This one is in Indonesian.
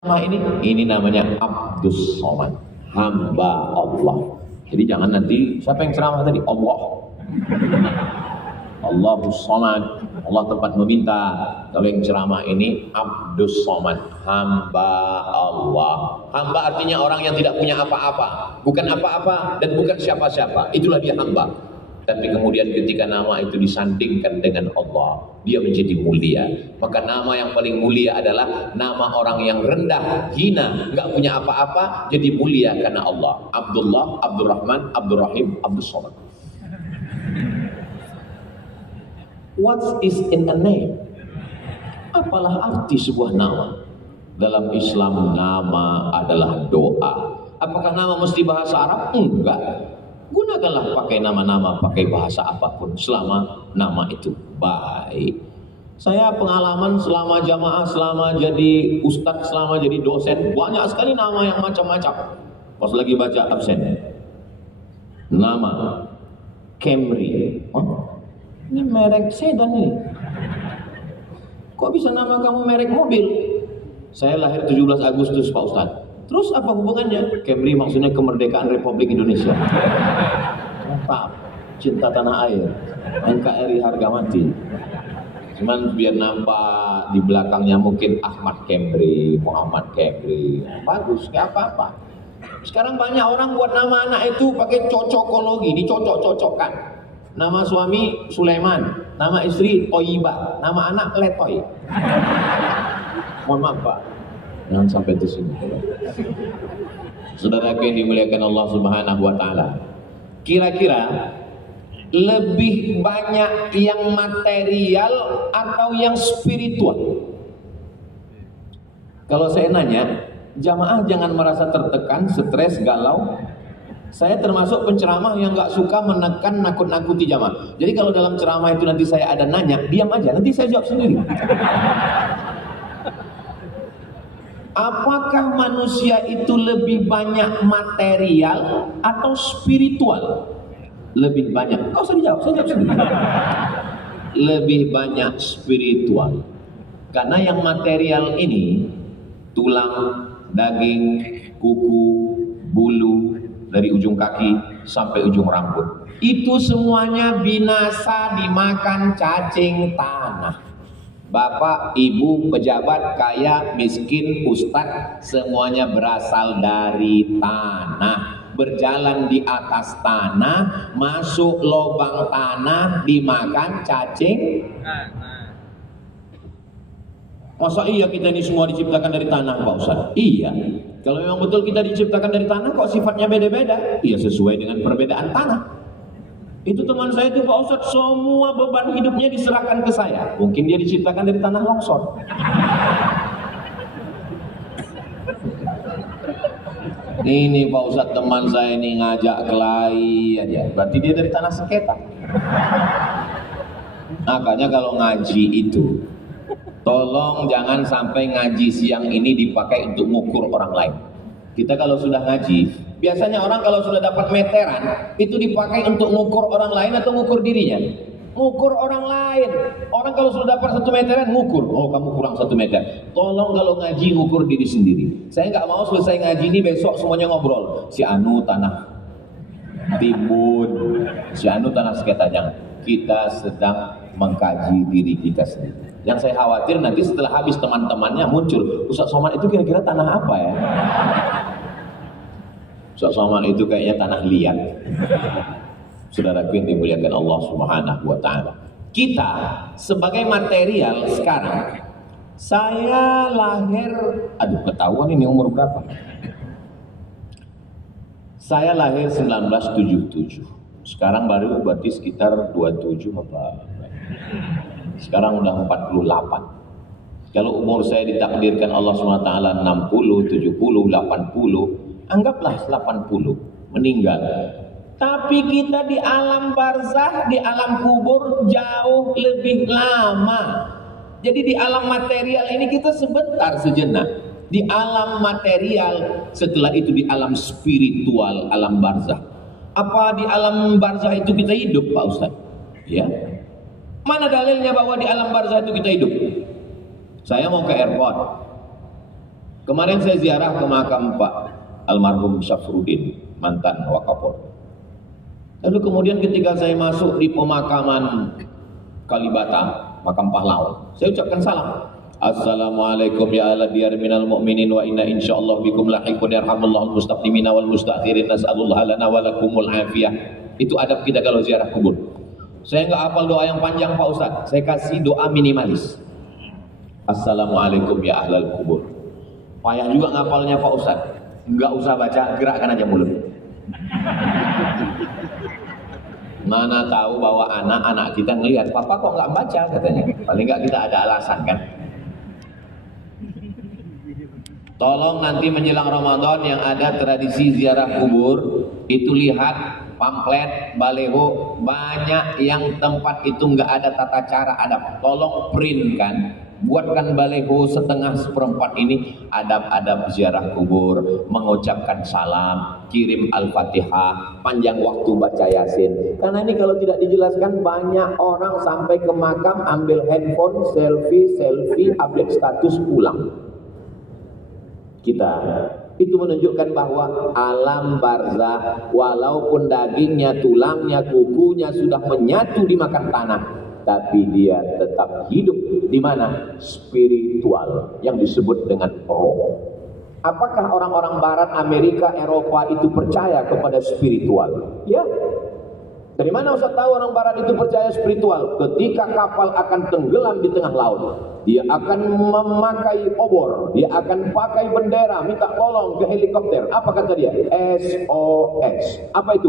Nah ini namanya Abdus Somad, hamba Allah. Jadi jangan nanti siapa yang ceramah tadi? Allah. Allahus Somad, Allah tempat meminta. Kalau yang ceramah ini Abdus Somad, hamba Allah. Hamba artinya orang yang tidak punya apa-apa, bukan apa-apa dan bukan siapa-siapa. Itulah dia hamba. Tapi kemudian ketika nama itu disandingkan dengan Allah, dia menjadi mulia. Maka nama yang paling mulia adalah nama orang yang rendah, hina, nggak punya apa-apa, jadi mulia karena Allah. Abdullah, Abdurrahman, Abdurrahim, Abdus Somad. What is in a name? Apalah arti sebuah nama? Dalam Islam nama adalah doa. Apakah nama mesti bahasa Arab? Enggak. Gunakanlah pakai nama-nama, pakai bahasa apapun selama nama itu baik. Saya pengalaman selama jamaah, selama jadi ustadz, selama jadi dosen, banyak sekali nama yang macam-macam. Pas lagi baca absen, nama Camry. Oh, ini merek sedan ini. Kok bisa nama kamu merek mobil? Saya lahir 17 Agustus Pak Ustadz. Terus apa hubungannya? Camry maksudnya kemerdekaan Republik Indonesia. Mantap, cinta tanah air, NKRI harga mati. Cuman biar nampak di belakangnya mungkin Ahmad Camry, Muhammad Camry, bagus, kayak apa-apa. Sekarang banyak orang buat nama anak itu pakai cocokologi, dicocok-cocokkan. Nama suami Sulaiman, nama istri Toyiba, nama anak Letoy. Mohon maaf Pak, jangan sampai ke sini. Saudaraku yang dimuliakan Allah Subhanahu wa taala. Kira-kira lebih banyak yang material atau yang spiritual? Kalau saya nanya, jamaah jangan merasa tertekan, stres, galau. Saya termasuk penceramah yang gak suka menekan, nakut-nakuti jamaah. Jadi kalau dalam ceramah itu nanti saya ada nanya, diam aja, nanti saya jawab sendiri. Apakah manusia itu lebih banyak material atau spiritual? Lebih banyak. Kau usah dijawab, saya jawab sendiri. Lebih banyak spiritual. Karena yang material ini, tulang, daging, kuku, bulu, dari ujung kaki sampai ujung rambut, itu semuanya binasa dimakan cacing tanah. Bapak, ibu, pejabat, kaya, miskin, ustadz, semuanya berasal dari tanah. Berjalan di atas tanah, masuk lubang tanah, dimakan cacing. Masa iya kita ini semua diciptakan dari tanah Pak Ustaz? Iya. Kalau memang betul kita diciptakan dari tanah, kok sifatnya beda-beda? Iya, sesuai dengan perbedaan tanah. Itu teman saya itu Pak Ustadz, semua beban hidupnya diserahkan ke saya. Mungkin dia diciptakan dari tanah longsor. Ini Pak Ustadz teman saya ini ngajak kelahi aja, berarti dia dari tanah sengketa. Makanya kalau ngaji itu, tolong jangan sampai ngaji siang ini dipakai untuk mengukur orang lain. Kita kalau sudah ngaji, biasanya orang kalau sudah dapat meteran, itu dipakai untuk mengukur orang lain atau mengukur dirinya? Mengukur orang lain. Orang kalau sudah dapat 1 meteran, mengukur. Oh kamu kurang 1 meter. Tolong kalau ngaji, mengukur diri sendiri. Saya nggak mau selesai ngaji ini besok semuanya ngobrol. Si Anu tanah timbun, si Anu tanah sekitar. Jangan. Kita sedang mengkaji diri kita sendiri. Yang saya khawatir nanti setelah habis teman-temannya muncul, Ustaz Somad itu kira-kira tanah apa ya? Ustaz Somad itu kayaknya tanah liat. Saudaraku yang dimuliakan Allah Subhanahu wa taala. Kita sebagai material sekarang, saya lahir, aduh ketahuan ini umur berapa? Saya lahir 1977. Sekarang baru berarti sekitar 27 apa? Sekarang udah 48. Kalau umur saya ditakdirkan Allah SWT 60, 70, 80, anggaplah 80 meninggal. Tapi kita di alam barzah, di alam kubur jauh lebih lama. Jadi di alam material ini kita sebentar sejenak. Di alam material, setelah itu di alam spiritual, alam barzah. Apa di alam barzah itu kita hidup Pak Ustaz? Ya. Mana dalilnya bahwa di alam barzah itu kita hidup? Saya mau ke airport. Kemarin saya ziarah ke makam Pak almarhum Syafruddin, mantan Wakapolri. Lalu kemudian ketika saya masuk di pemakaman Kalibata, makam pahlawan, saya ucapkan salam. Assalamualaikum ya ala diyar minal mu'minin wa inna insyaallah bikum lahiqun yarhamullahu al-mustaqdimina wal mustakhirin nas'alullah lana wa lakumul afiyah. Itu adab kita kalau ziarah kubur. Saya nggak hafal doa yang panjang Pak Ustaz, saya kasih doa minimalis. Assalamualaikum ya ahlal kubur. Payah juga ngapalnya Pak Ustaz, nggak usah baca, gerakkan aja mulut. Mana tahu bahwa anak-anak kita ngelihat, papa kok nggak baca katanya. Paling nggak kita ada alasan kan. Tolong nanti menjelang Ramadan yang ada tradisi ziarah kubur, itu lihat pamflet, baleho, banyak yang tempat itu nggak ada tata cara adab. Tolong print kan, buatkan baleho setengah seperempat ini adab-adab ziarah kubur, mengucapkan salam, kirim Al-Fatihah, panjang waktu baca Yasin. Karena ini kalau tidak dijelaskan, banyak orang sampai ke makam ambil handphone, selfie, update status, pulang. Kita itu menunjukkan bahwa alam barzah, walaupun dagingnya, tulangnya, kukunya sudah menyatu dimakan tanah, tapi dia tetap hidup di mana? Spiritual, yang disebut dengan roh. Apakah orang-orang barat, Amerika, Eropa itu percaya kepada spiritual? Ya. Dari mana Ustaz tahu orang barat itu percaya spiritual? Ketika kapal akan tenggelam di tengah laut, dia akan memakai obor, dia akan pakai bendera, minta tolong ke helikopter. Apa kata dia? SOS. Apa itu?